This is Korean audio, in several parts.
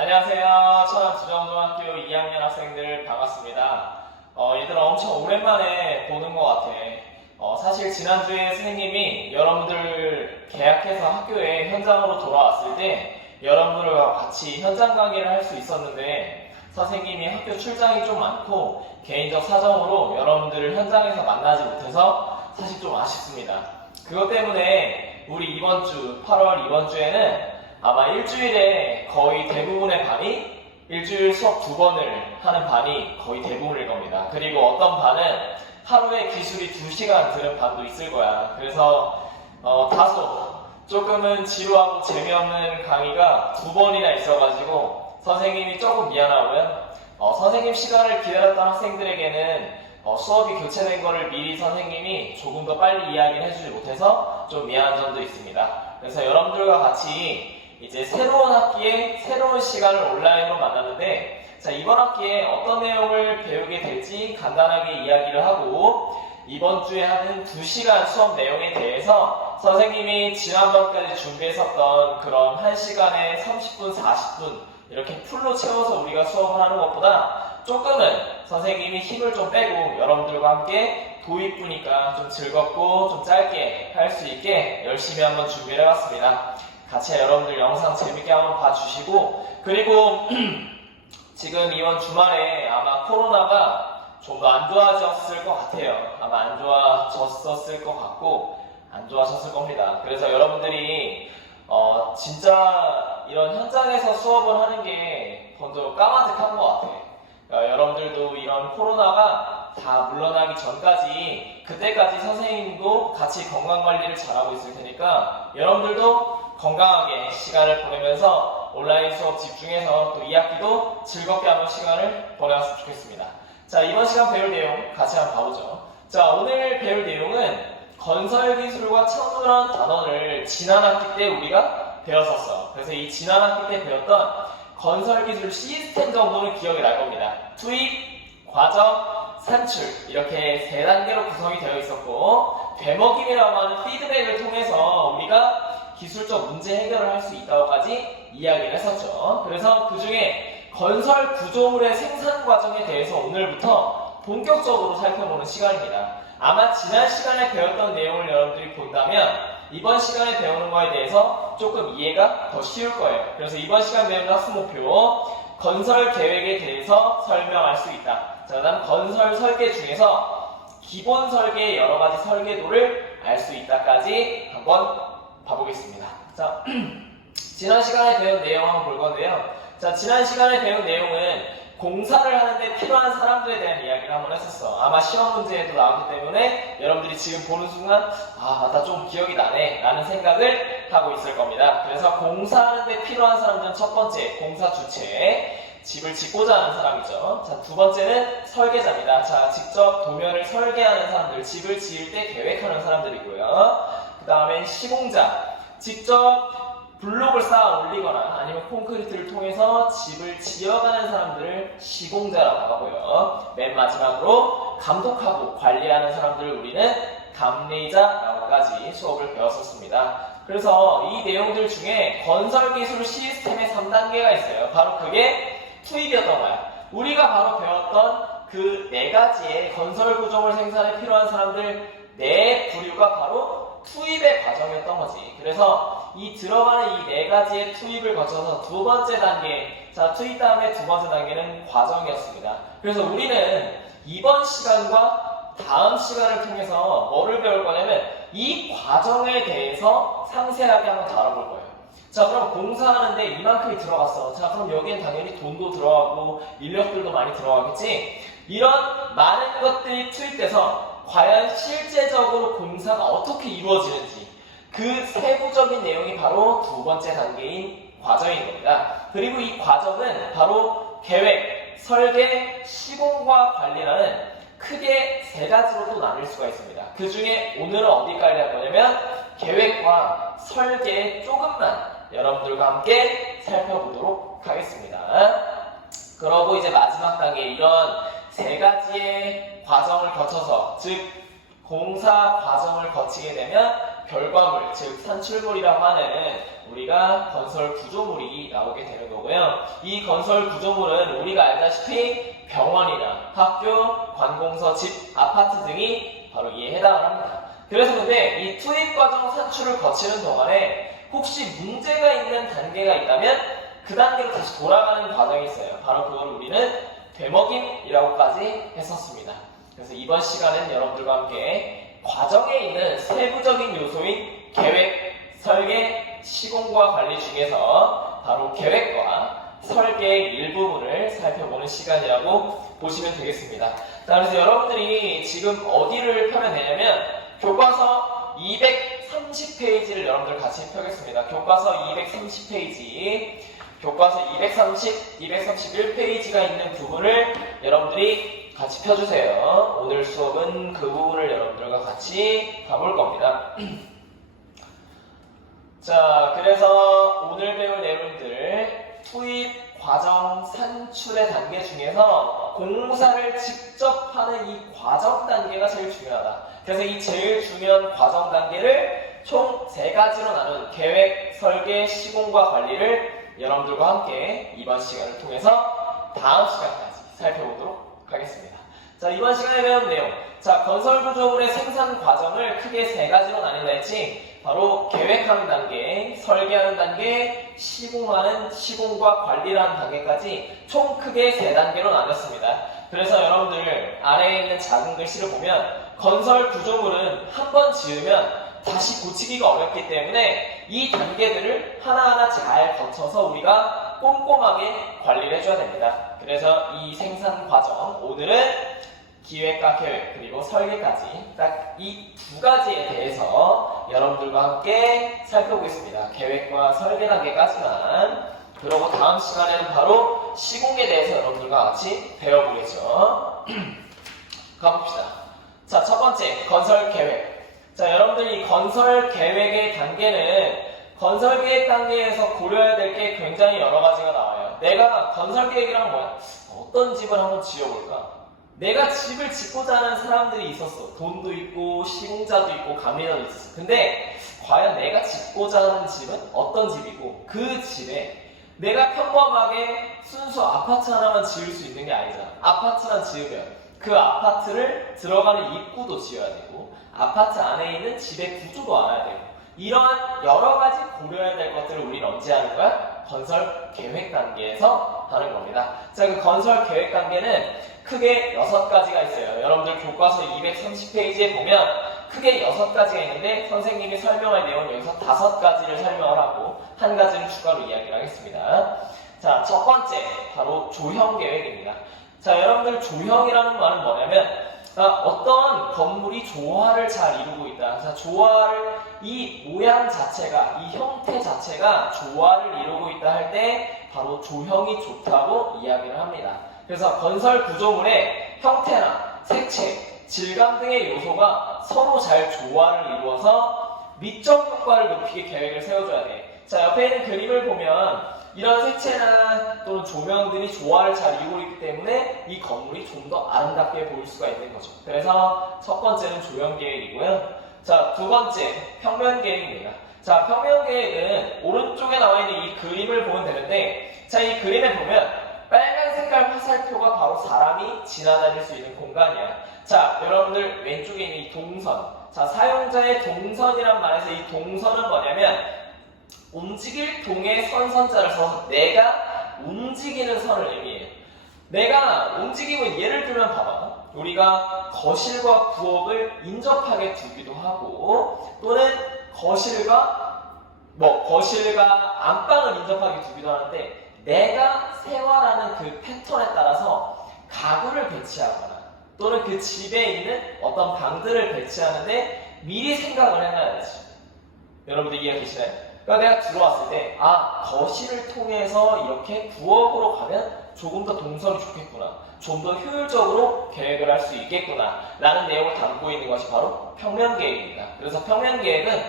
안녕하세요. 천안주정중학교 2학년 학생들 반갑습니다. 얘들아 엄청 오랜만에 보는 것 같아. 사실 지난주에 선생님이 여러분들 개학해서 학교에 현장으로 돌아왔을 때 여러분들과 같이 현장 강의를 할 수 있었는데 선생님이 학교 출장이 좀 많고 개인적 사정으로 여러분들을 현장에서 만나지 못해서 사실 좀 아쉽습니다. 그것 때문에 우리 이번 주 8월 이번 주에는 아마 일주일에 거의 대부분의 반이 일주일 수업 2번을 하는 반이 거의 대부분일 겁니다. 그리고 어떤 반은 하루에 기술이 2시간 들은 반도 있을 거야. 그래서 다소 조금은 지루하고 재미없는 강의가 2번이나 있어가지고 선생님이 조금 미안하고요. 선생님 시간을 기다렸던 학생들에게는 수업이 교체된 거를 미리 선생님이 조금 더 빨리 이야기를 해주지 못해서 좀 미안한 점도 있습니다. 그래서 여러분들과 같이 이제 새로운 학기에 새로운 시간을 온라인으로 만났는데, 자, 이번 학기에 어떤 내용을 배우게 될지 간단하게 이야기를 하고 이번 주에 하는 2시간 수업 내용에 대해서 선생님이 지난번까지 준비했었던 그런 1시간에 30분, 40분 이렇게 풀로 채워서 우리가 수업을 하는 것보다 조금은 선생님이 힘을 좀 빼고 여러분들과 함께 도입부니까 좀 즐겁고 좀 짧게 할 수 있게 열심히 한번 준비를 해봤습니다. 같이 여러분들 영상 재밌게 한번 봐주시고, 그리고 지금 이번 주말에 아마 코로나가 좀 더 안 좋아졌을 것 같아요. 아마 안 좋아졌었을 것 같고 안 좋아졌을 겁니다. 그래서 여러분들이 진짜 이런 현장에서 수업을 하는 게 먼저 까마득한 것 같아요. 그러니까 여러분들도 이런 코로나가 다 물러나기 전까지 그때까지 선생님도 같이 건강관리를 잘하고 있을 테니까 여러분들도 건강하게 시간을 보내면서 온라인 수업 집중해서 또 2학기도 즐겁게 하는 시간을 보내왔으면 좋겠습니다. 자, 이번 시간 배울 내용 같이 한번 봐보죠. 자, 오늘 배울 내용은 건설기술과 청소년 단원을 지난 학기 때 우리가 배웠었어. 그래서 이 지난 학기 때 배웠던 건설기술 시스템 정도는 기억이 날 겁니다. 투입, 과정, 산출 이렇게 3단계로 구성이 되어 있었고, 되먹임이라고 하는 피드백을 통해서 우리가 기술적 문제 해결을 할 수 있다고까지 이야기를 했었죠. 그래서 그 중에 건설 구조물의 생산 과정에 대해서 오늘부터 본격적으로 살펴보는 시간입니다. 아마 지난 시간에 배웠던 내용을 여러분들이 본다면 이번 시간에 배우는 거에 대해서 조금 이해가 더 쉬울 거예요. 그래서 이번 시간 배우는 학습 목표, 건설 계획에 대해서 설명할 수 있다. 자, 그다음 건설 설계 중에서 기본 설계의 여러 가지 설계도를 알 수 있다까지 한번 봐보겠습니다. 자, 지난 시간에 배운 내용 한번 볼 건데요. 자, 지난 시간에 배운 내용은 공사를 하는데 필요한 사람들에 대한 이야기를 한번 했었어. 아마 시험 문제에도 나왔기 때문에 여러분들이 지금 보는 순간 나 좀 기억이 나네 라는 생각을 하고 있을 겁니다. 그래서 공사하는데 필요한 사람들은 첫 번째 공사 주체, 집을 짓고자 하는 사람이죠. 자, 두 번째는 설계자입니다. 자, 직접 도면을 설계하는 사람들, 집을 지을 때 계획하는 사람들이고요. 그 다음에 시공자, 직접 블록을 쌓아 올리거나 아니면 콘크리트를 통해서 집을 지어가는 사람들을 시공자라고 하고요. 맨 마지막으로 감독하고 관리하는 사람들을 우리는 감리자라고까지 수업을 배웠었습니다. 그래서 이 내용들 중에 건설기술 시스템의 3단계가 있어요. 바로 그게 투입이었던 거야. 우리가 바로 배웠던 그 4가지의 건설 구조물 생산에 필요한 사람들 4부류가 바로 투입의 과정이었던 거지. 그래서 이 들어가는 이 4가지의 투입을 거쳐서 두 번째 단계, 자, 투입 다음에 두 번째 단계는 과정이었습니다. 그래서 우리는 이번 시간과 다음 시간을 통해서 뭐를 배울 거냐면 이 과정에 대해서 상세하게 한번 다뤄볼 거예요. 자, 그럼 공사하는데 이만큼이 들어갔어. 자, 그럼 여기엔 당연히 돈도 들어가고 인력들도 많이 들어가겠지? 이런 많은 것들이 투입돼서 과연 실제적으로 공사가 어떻게 이루어지는지 그 세부적인 내용이 바로 두 번째 단계인 과정인 겁니다. 그리고 이 과정은 바로 계획, 설계, 시공과 관리라는 크게 3가지로 또 나눌 수가 있습니다. 그 중에 오늘은 어디까지 할 거냐면 계획과 설계 조금만 여러분들과 함께 살펴보도록 하겠습니다. 그러고 이제 마지막 단계 이런 3가지의 과정을 거쳐서, 즉 공사 과정을 거치게 되면 결과물, 즉 산출물이라고 하는 우리가 건설 구조물이 나오게 되는 거고요. 이 건설 구조물은 우리가 알다시피 병원이나 학교, 관공서, 집, 아파트 등이 바로 이에 해당을 합니다. 그래서 근데 이 투입과정 산출을 거치는 동안에 혹시 문제가 있는 단계가 있다면 그 단계로 다시 돌아가는 과정이 있어요. 바로 그걸 우리는 되먹임이라고까지 했었습니다. 그래서 이번 시간은 여러분들과 함께 과정에 있는 세부적인 요소인 계획, 설계, 시공과 관리 중에서 바로 계획과 설계의 일부분을 살펴보는 시간이라고 보시면 되겠습니다. 자, 그래서 여러분들이 지금 어디를 펴면 되냐면 교과서 230페이지를 여러분들 같이 펴겠습니다. 교과서 230페이지, 교과서 230, 231페이지가 있는 부분을 여러분들이 같이 펴주세요. 오늘 수업은 그 부분을 여러분들과 같이 봐볼 겁니다. 자, 그래서 오늘 배울 내용들 투입, 과정, 산출의 단계 중에서 공사를 직접 하는 이 과정 단계가 제일 중요하다. 그래서 이 제일 중요한 과정 단계를 총 3가지로 나눈 계획, 설계, 시공과 관리를 여러분들과 함께 이번 시간을 통해서 다음 시간까지 살펴보도록 하겠습니다. 자, 이번 시간에 배운 내용. 자, 건설 구조물의 생산 과정을 크게 3가지로 나뉜다 했지. 바로 계획하는 단계, 설계하는 단계, 시공과 관리를 하는 단계까지 총 크게 3단계로 나눴습니다. 그래서 여러분들 아래에 있는 작은 글씨를 보면 건설 구조물은 한 번 지으면 다시 고치기가 어렵기 때문에 이 단계들을 하나하나 잘 거쳐서 우리가 꼼꼼하게 관리를 해줘야 됩니다. 그래서 이 생산 과정, 오늘은 기획과 계획 그리고 설계까지 딱 이 2가지에 대해서 여러분들과 함께 살펴보겠습니다. 계획과 설계 단계까지만. 그리고 다음 시간에는 바로 시공에 대해서 여러분들과 같이 배워보겠죠. 가봅시다. 자, 첫 번째 건설 계획. 자, 여러분들이 건설 계획의 단계는 건설 계획 단계에서 고려해야 될 게 굉장히 여러 가지가 나와요. 내가 건설 계획이란 뭐야? 어떤 집을 한번 지어볼까? 내가 집을 짓고자 하는 사람들이 있었어. 돈도 있고 시공자도 있고 감리자도 있었어. 근데 과연 내가 짓고자 하는 집은 어떤 집이고 그 집에 내가 평범하게 순수 아파트 하나만 지을 수 있는 게 아니잖아. 아파트만 지으면 그 아파트를 들어가는 입구도 지어야 되고 아파트 안에 있는 집의 구조도 알아야 되고 이러한 여러 가지 고려해야 될 것들을 우리는 언제 하는 거야? 건설 계획 단계에서 하는 겁니다. 자, 그 건설 계획 단계는 크게 6가지가 있어요. 여러분들 교과서 230페이지에 보면 크게 6가지가 있는데 선생님이 설명할 내용은 여기서 5가지를 설명을 하고 1가지를 추가로 이야기를 하겠습니다. 자, 첫 번째 바로 조형 계획입니다. 자, 여러분들 조형이라는 말은 뭐냐면 어떤 건물이 조화를 잘 이루고 있다. 자, 조화를 이 모양 자체가 이 형태 자체가 조화를 이루고 있다 할 때 바로 조형이 좋다고 이야기를 합니다. 그래서 건설 구조물의 형태나 색채, 질감 등의 요소가 서로 잘 조화를 이루어서 미적 효과를 높이게 계획을 세워줘야 돼. 자, 옆에 있는 그림을 보면 이런 색채나 또는 조명들이 조화를 잘 이루고 있기 때문에 이 건물이 좀 더 아름답게 보일 수가 있는 거죠. 그래서 첫 번째는 조형 계획이고요. 자, 2번째 평면 계획입니다. 자, 평면 계획은 오른쪽에 나와 있는 이 그림을 보면 되는데 자, 이 그림에 보면 빨간 색깔 화살표가 바로 사람이 지나다닐 수 있는 공간이야. 자, 여러분들 왼쪽에 있는 이 동선. 자, 사용자의 동선이란 말에서 이 동선은 뭐냐면 움직일 동에 선자를 써서 내가 움직이는 선을 의미해요. 내가 움직이면 예를 들면 봐봐. 우리가 거실과 부엌을 인접하게 두기도 하고 또는 거실과 안방을 인접하게 두기도 하는데 내가 생활하는 그 패턴에 따라서 가구를 배치하거나 또는 그 집에 있는 어떤 방들을 배치하는데 미리 생각을 해놔야 되지. 여러분들 이해되시나요? 그러니까 내가 들어왔을 때 거실을 통해서 이렇게 부엌으로 가면 조금 더 동선이 좋겠구나, 좀 더 효율적으로 계획을 할 수 있겠구나 라는 내용을 담고 있는 것이 바로 평면 계획입니다. 그래서 평면 계획은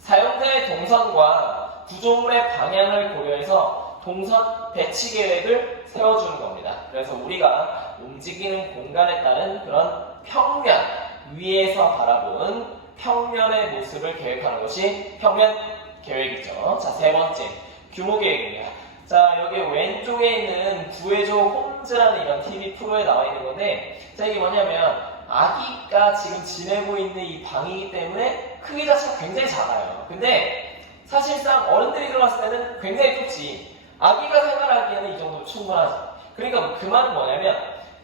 사용자의 동선과 구조물의 방향을 고려해서 동선 배치 계획을 세워주는 겁니다. 그래서 우리가 움직이는 공간에 따른 그런 평면, 위에서 바라본 평면의 모습을 계획하는 것이 평면 계획이죠. 자, 세 번째, 규모 계획입니다. 자, 여기 왼쪽에 있는 구해줘 홈즈라는 이런 TV 프로에 나와 있는 건데, 자, 이게 뭐냐면, 아기가 지금 지내고 있는 이 방이기 때문에 크기 자체가 굉장히 작아요. 근데 사실상 어른들이 들어갔을 때는 굉장히 좁지. 아기가 생활하기에는 이 정도면 충분하지. 그러니까 그 말은 뭐냐면,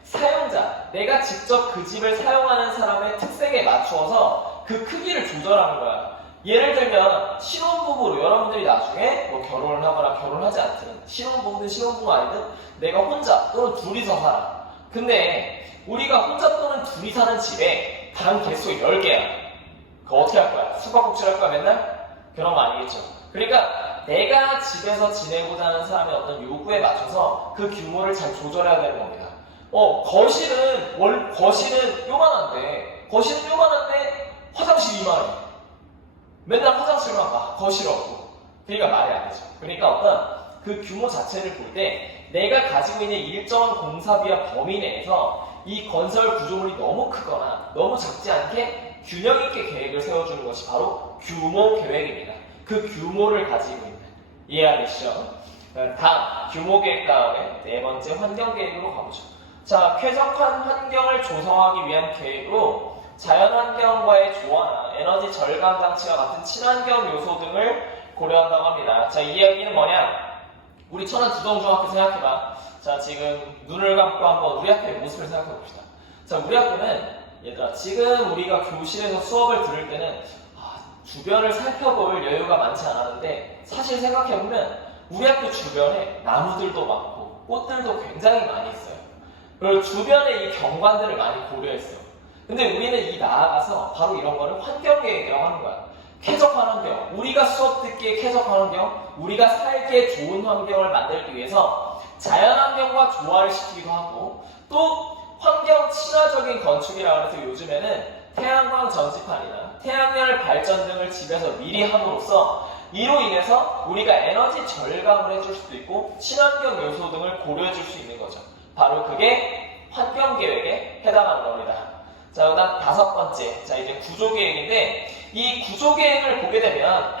사용자, 내가 직접 그 집을 사용하는 사람의 특색에 맞추어서 그 크기를 조절하는 거야. 예를 들면 신혼부부로 여러분들이 나중에 뭐 결혼을 하거나 결혼하지 않든 신혼부부든 신혼부부가 아니든 내가 혼자 또는 둘이서 살아. 근데 우리가 혼자 또는 둘이 사는 집에 방 개수 10개야. 그거 어떻게 할 거야? 숨바꼭질 할 거야 맨날? 그런 거 아니겠죠. 그러니까 내가 집에서 지내고자 하는 사람의 어떤 요구에 맞춰서 그 규모를 잘 조절해야 되는 겁니다. 거실은 요만한데 화장실 이만해. 맨날 화장실만 가. 거실 없고. 그러니까 말이 안 되죠. 그러니까 어떤 그 규모 자체를 볼 때 내가 가지고 있는 일정한 공사비와 범위 내에서 이 건설 구조물이 너무 크거나 너무 작지 않게 균형 있게 계획을 세워주는 것이 바로 규모 계획입니다. 그 규모를 가지고 있는. 이해하시죠? 다음, 규모 계획 다음에 네 번째 환경 계획으로 가보죠. 자, 쾌적한 환경을 조성하기 위한 계획으로 자연환경과의 조화나 에너지 절감 장치와 같은 친환경 요소 등을 고려한다고 합니다. 자, 이 이야기는 뭐냐? 우리 천안 두동중학교 생각해봐. 자, 지금 눈을 감고 한번 우리 학교의 모습을 생각해 봅시다. 자, 우리 학교는 얘들아, 지금 우리가 교실에서 수업을 들을 때는 주변을 살펴볼 여유가 많지 않았는데 사실 생각해보면 우리 학교 주변에 나무들도 많고 꽃들도 굉장히 많이 있어요. 그리고 주변에 이 경관들을 많이 고려했어요. 근데 우리는 이 나아가서 바로 이런 거를 환경계획이라고 하는 거야. 쾌적한 환경, 우리가 수업 듣기에 쾌적한 환경, 우리가 살기에 좋은 환경을 만들기 위해서 자연환경과 조화를 시키기도 하고 또 환경 친화적인 건축이라고 해서 요즘에는 태양광 전지판이나 태양열 발전 등을 집에서 미리 함으로써 이로 인해서 우리가 에너지 절감을 해줄 수도 있고 친환경 요소 등을 고려해 줄 수 있는 거죠. 바로 그게 환경계획에 해당하는 겁니다. 자, 그 다음 다섯 번째. 자, 이제 구조계획인데, 이 구조계획을 보게 되면,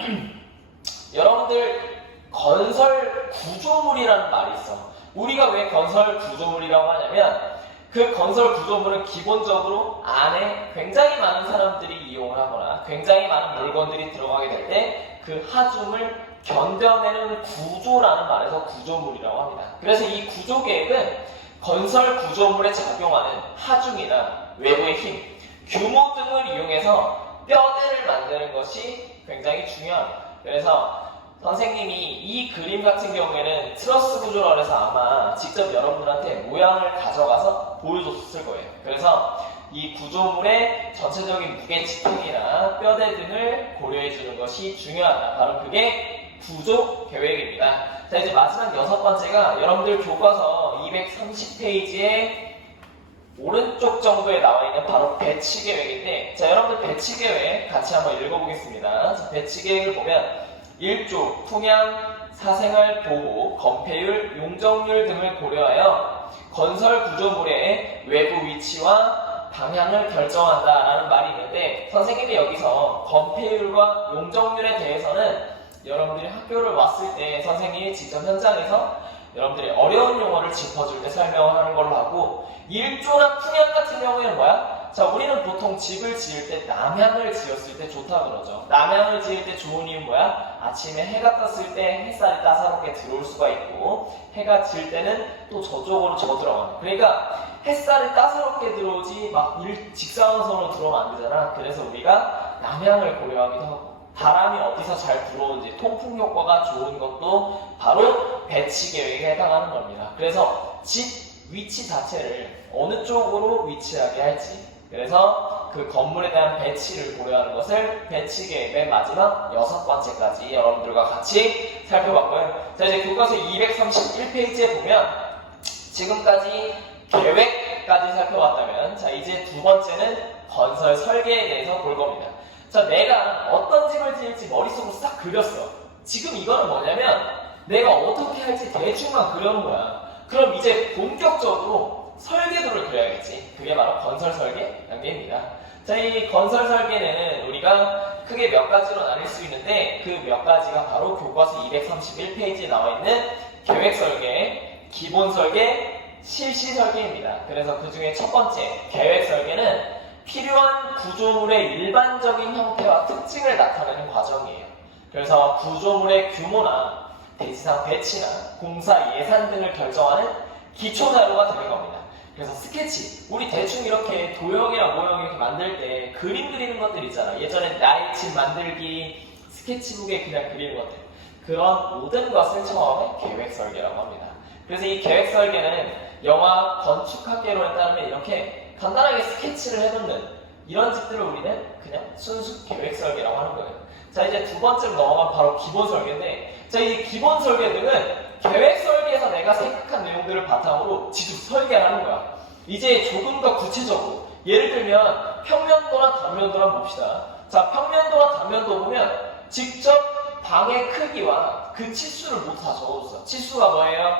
여러분들, 건설 구조물이라는 말이 있어. 우리가 왜 건설 구조물이라고 하냐면, 그 건설 구조물은 기본적으로 안에 굉장히 많은 사람들이 이용을 하거나, 굉장히 많은 물건들이 들어가게 될 때, 그 하중을 견뎌내는 구조라는 말에서 구조물이라고 합니다. 그래서 이 구조계획은 건설 구조물에 작용하는 하중이나 외부의 힘, 규모 등을 이용해서 뼈대를 만드는 것이 굉장히 중요합니다. 그래서 선생님이 이 그림 같은 경우에는 트러스 구조라고 해서 아마 직접 여러분들한테 모양을 가져가서 보여줬을 거예요. 그래서 이 구조물의 전체적인 무게 지탱이나 뼈대 등을 고려해주는 것이 중요하다. 바로 그게 구조 계획입니다. 자, 이제 마지막 여섯 번째가 여러분들 교과서 230페이지에 오른쪽 정도에 나와 있는 바로 배치 계획인데, 자, 여러분들 배치 계획 같이 한번 읽어보겠습니다. 자, 배치 계획을 보면 1조, 풍향, 사생활 보호, 건폐율, 용적률 등을 고려하여 건설 구조물의 외부 위치와 방향을 결정한다라는 말이 있는데, 선생님이 여기서 건폐율과 용적률에 대해서는 여러분들이 학교를 왔을 때 선생님이 직접 현장에서 여러분들이 어려운 용어를 짚어줄 때 설명하는 걸로 하고, 일조나 풍향 같은 경우에는 뭐야? 자, 우리는 보통 집을 지을 때 남향을 지었을 때 좋다 그러죠. 남향을 지을 때 좋은 이유는 뭐야? 아침에 해가 떴을 때 햇살이 따사롭게 들어올 수가 있고, 해가 질 때는 또 저쪽으로 들어가는. 그러니까 햇살이 따사롭게 들어오지 막 직사광선으로 들어오면 안 되잖아. 그래서 우리가 남향을 고려하기도 하고, 바람이 어디서 잘 불어오는지 통풍 효과가 좋은 것도 바로 배치 계획에 해당하는 겁니다. 그래서 집 위치 자체를 어느 쪽으로 위치하게 할지, 그래서 그 건물에 대한 배치를 고려하는 것을 배치 계획의 마지막 여섯 번째까지 여러분들과 같이 살펴봤고요. 자, 이제 교과서 231페이지에 보면 지금까지 계획까지 살펴봤다면, 자, 이제 두 번째는 건설 설계에 대해서 볼 겁니다. 자, 내가 어떤 집을 지을지 머릿속으로 싹 그렸어. 지금 이거는 뭐냐면 내가 어떻게 할지 대충만 그려놓은 거야. 그럼 이제 본격적으로 설계도를 그려야겠지. 그게 바로 건설 설계 단계입니다. 자, 이 건설 설계는 우리가 크게 몇 가지로 나눌 수 있는데 그 몇 가지가 바로 교과서 231페이지에 나와 있는 계획 설계, 기본 설계, 실시 설계입니다. 그래서 그 중에 첫 번째 계획 설계는 필요한 구조물의 일반적인 형태와 특징을 나타내는 과정이에요. 그래서 구조물의 규모나 대지상 배치나 공사 예산 등을 결정하는 기초 자료가 되는 겁니다. 그래서 스케치, 우리 대충 이렇게 도형이나 모형 이렇게 만들 때 그림 그리는 것들 있잖아. 예전에 나의 집 만들기 스케치북에 그냥 그리는 것들, 그런 모든 것을 처음에 계획 설계라고 합니다. 그래서 이 계획 설계는 영화 건축학개론에 따르면 이렇게 간단하게 스케치를 해놓는 이런 집들을 우리는 그냥 순수 계획 설계라고 하는 거예요. 자, 이제 두 번째로 넘어가면 바로 기본 설계인데, 자, 이 기본 설계 등은 계획 설계에서 내가 생각한 내용들을 바탕으로 지도 설계를 하는 거야. 이제 조금 더 구체적으로 예를 들면 평면도나 단면도를 한번 봅시다. 자, 평면도나 단면도 보면 직접 방의 크기와 그 치수를 모두 다 적어줬어요. 치수가 뭐예요?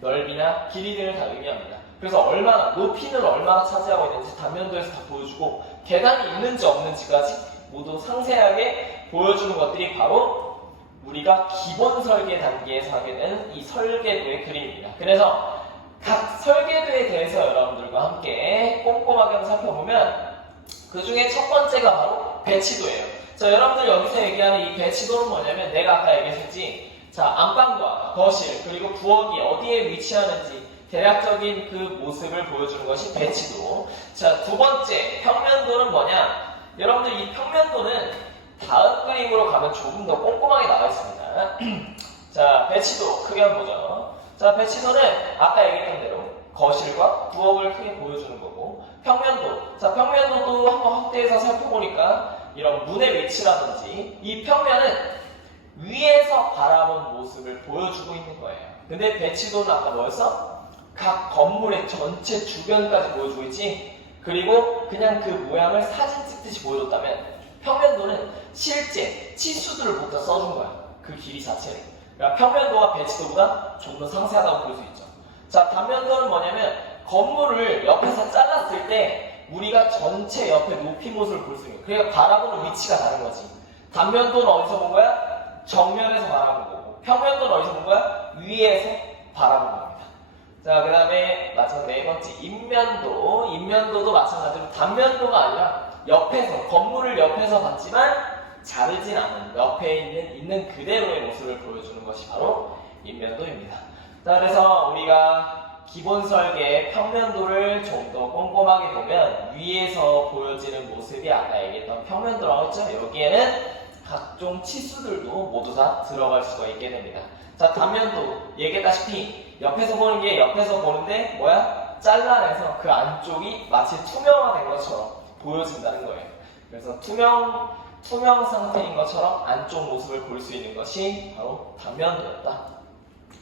넓이나 길이 등을 다 의미합니다. 그래서 얼마나, 높이는 얼마나 차지하고 있는지 단면도에서 다 보여주고 계단이 있는지 없는지까지 모두 상세하게 보여주는 것들이 바로 우리가 기본 설계 단계에서 하게 되는 이 설계도의 그림입니다. 그래서 각 설계도에 대해서 여러분들과 함께 꼼꼼하게 한번 살펴보면 그 중에 첫 번째가 바로 배치도예요. 자, 여러분들 여기서 얘기하는 이 배치도는 뭐냐면 내가 아까 얘기했지. 자, 안방과 거실 그리고 부엌이 어디에 위치하는지 대략적인 그 모습을 보여주는 것이 배치도. 자, 두 번째 평면도는 뭐냐? 여러분들 이 평면도는 다음 그림으로 가면 조금 더 꼼꼼하게 나와 있습니다. 자, 배치도 크게 한번 보죠. 자, 배치도는 아까 얘기했던 대로 거실과 부엌을 크게 보여주는 거고, 평면도. 자, 평면도도 한번 확대해서 살펴보니까 이런 문의 위치라든지 이 평면은 위에서 바라본 모습을 보여주고 있는 거예요. 근데 배치도는 아까 뭐였어? 각 건물의 전체 주변까지 보여주고 있지. 그리고 그냥 그 모양을 사진 찍듯이 보여줬다면 평면도는 실제 치수들을 모두 써준 거야. 그 길이 자체를. 그러니까 평면도와 배치도보다 좀 더 상세하다고 볼 수 있죠. 자, 단면도는 뭐냐면 건물을 옆에서 잘랐을 때 우리가 전체 옆에 높이 모습을 볼 수 있는 거야. 그러니까 바라보는 위치가 다른 거지. 단면도는 어디서 본 거야? 정면에서 바라본 거고, 평면도는 어디서 본 거야? 위에서 바라본 겁니다. 자, 그 다음에 마지막 네 번째 인면도. 인면도도 마찬가지로 단면도가 아니라 옆에서, 건물을 옆에서 봤지만 자르진 않은 옆에 있는 그대로의 모습을 보여주는 것이 바로 인면도입니다. 자, 그래서 우리가 기본 설계 평면도를 좀 더 꼼꼼하게 보면 위에서 보여지는 모습이 아까 얘기했던 평면도라고 했죠. 여기에는 각종 치수들도 모두 다 들어갈 수가 있게 됩니다. 자, 단면도 얘기했다시피 옆에서 보는 게 옆에서 보는데 뭐야? 잘라내서 그 안쪽이 마치 투명화된 것처럼 보여진다는 거예요. 그래서 투명 상태인 것처럼 안쪽 모습을 볼 수 있는 것이 바로 단면도였다.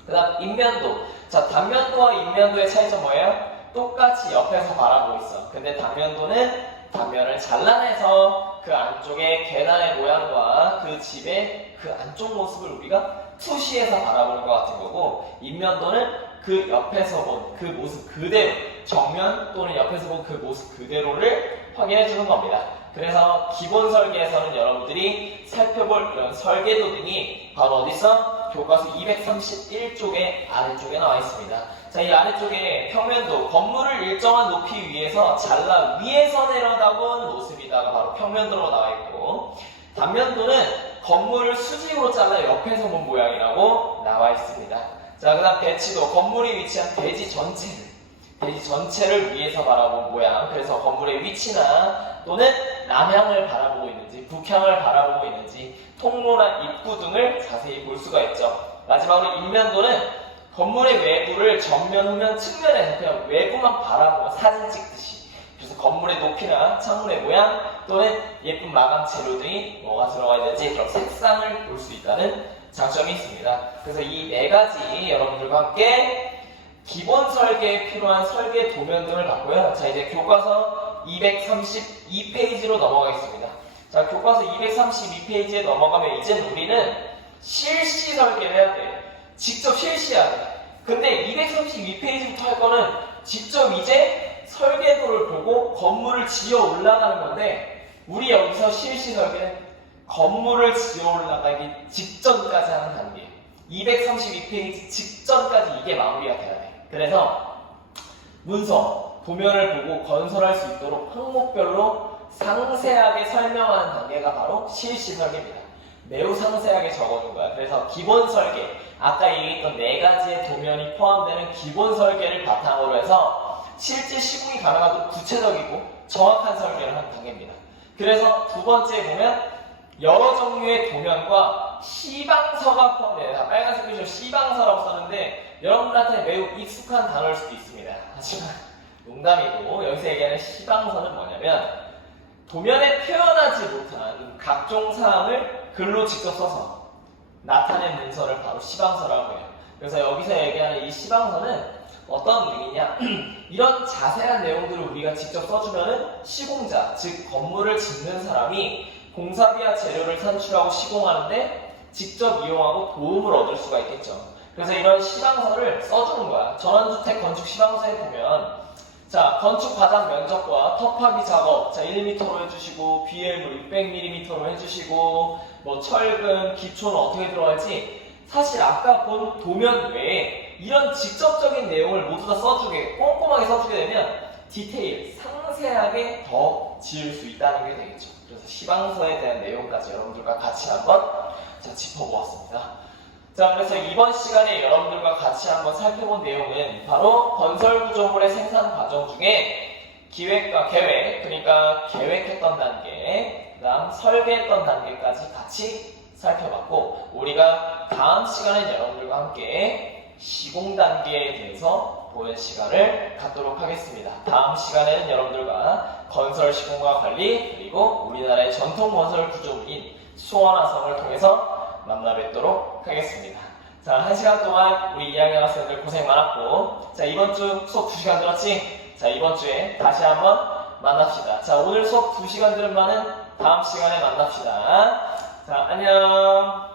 그 다음 인면도. 자, 단면도와 인면도의 차이점 뭐예요? 똑같이 옆에서 바라보고 있어. 근데 단면도는 단면을 잘라내서 그 안쪽의 계단의 모양과 그 집의 그 안쪽 모습을 우리가 투시해서 바라보는 것 같은 거고, 인면도는 그 옆에서 본 그 모습 그대로, 정면 또는 옆에서 본 그 모습 그대로를 확인해 주는 겁니다. 그래서 기본 설계에서는 여러분들이 살펴볼 이런 설계도 등이 바로 어디서? 교과서 231쪽의 아래쪽에 나와 있습니다. 자, 이 아래쪽에 평면도, 건물을 일정한 높이 위에서 잘라 위에서 내려다본 모습이다가 바로 평면도로 나와 있고, 단면도는 건물을 수직으로 잘라 옆에서 본 모양이라고 나와 있습니다. 자, 그 다음 배치도, 건물이 위치한 대지 전체를 위에서 바라본 모양. 그래서 건물의 위치나 또는 남향을 바라보고 있는지 북향을 바라보고 있는지 통로나 입구 등을 자세히 볼 수가 있죠. 마지막으로 인면도는 건물의 외부를 전면, 후면, 측면에서 그냥 외부만 바라보고 사진 찍듯이, 그래서 건물의 높이나 창문의 모양 또는 예쁜 마감 재료 등이 뭐가 들어가 있는지 그런 색상을 볼 수 있다는 장점이 있습니다. 그래서 이 네 가지 여러분들과 함께 기본 설계에 필요한 설계 도면 등을 봤고요. 자, 이제 교과서 232페이지로 넘어가겠습니다. 자, 교과서 232페이지에 넘어가면 이제 우리는 실시 설계를 해야 돼. 직접 실시해야 돼. 근데 232페이지부터 할 거는 직접 이제 설계도를 보고 건물을 지어 올라가는 건데, 우리 여기서 실시 설계는 건물을 지어 올라가기 직전까지 하는 단계, 232페이지 직전까지 이게 마무리가 돼야 돼. 그래서 문서, 도면을 보고 건설할 수 있도록 항목별로 상세하게 설명하는 단계가 바로 실시 설계입니다. 매우 상세하게 적어준 거야. 그래서 기본 설계, 아까 얘기했던 4가지의 도면이 포함되는 기본 설계를 바탕으로 해서 실제 시공이 가능하도록 구체적이고 정확한 설계를 하는 단계입니다. 그래서 두 번째 보면 여러 종류의 도면과 시방서가 포함돼요. 빨간색 표시로 시방서라고 썼는데 여러분들한테 매우 익숙한 단어일 수도 있습니다. 하지만 농담이고, 여기서 얘기하는 시방서는 뭐냐면 도면에 표현하지 못한 각종 사항을 글로 직접 써서 나타낸 문서를 바로 시방서라고 해요. 그래서 여기서 얘기하는 이 시방서는 어떤 의미냐, 이런 자세한 내용들을 우리가 직접 써주면은 시공자, 즉 건물을 짓는 사람이 공사비와 재료를 산출하고 시공하는데 직접 이용하고 도움을 얻을 수가 있겠죠. 그래서 이런 시방서를 써주는 거야. 전원주택 건축 시방서에 보면, 자, 건축 바닥 면적과 텃파기 작업, 자, 1m로 해주시고, BL도 600mm로 해주시고, 뭐, 철근, 기초는 어떻게 들어갈지, 사실 아까 본 도면 외에 이런 직접적인 내용을 모두 다 써주게, 꼼꼼하게 써주게 되면 디테일, 상세하게 더 지을 수 있다는 게 되겠죠. 그래서 시방서에 대한 내용까지 여러분들과 같이 한번 짚어보았습니다. 자, 그래서 이번 시간에 여러분들과 같이 한번 살펴본 내용은 바로 건설구조물의 생산 과정 중에 기획과 계획, 그러니까 계획했던 단계, 그 다음 설계했던 단계까지 같이 살펴봤고, 우리가 다음 시간에 여러분들과 함께 시공 단계에 대해서 보는 시간을 갖도록 하겠습니다. 다음 시간에는 여러분들과 건설 시공과 관리, 그리고 우리나라의 전통 건설 구조물인 수원화성을 통해서 만나 뵙도록 하겠습니다. 자, 1시간 동안 우리 2학년 학생들 고생 많았고, 자, 이번 주 수업 2시간 들었지? 자, 이번 주에 다시 한번 만납시다. 자, 오늘 수업 2시간 들은 바는 다음 시간에 만납시다. 자, 안녕.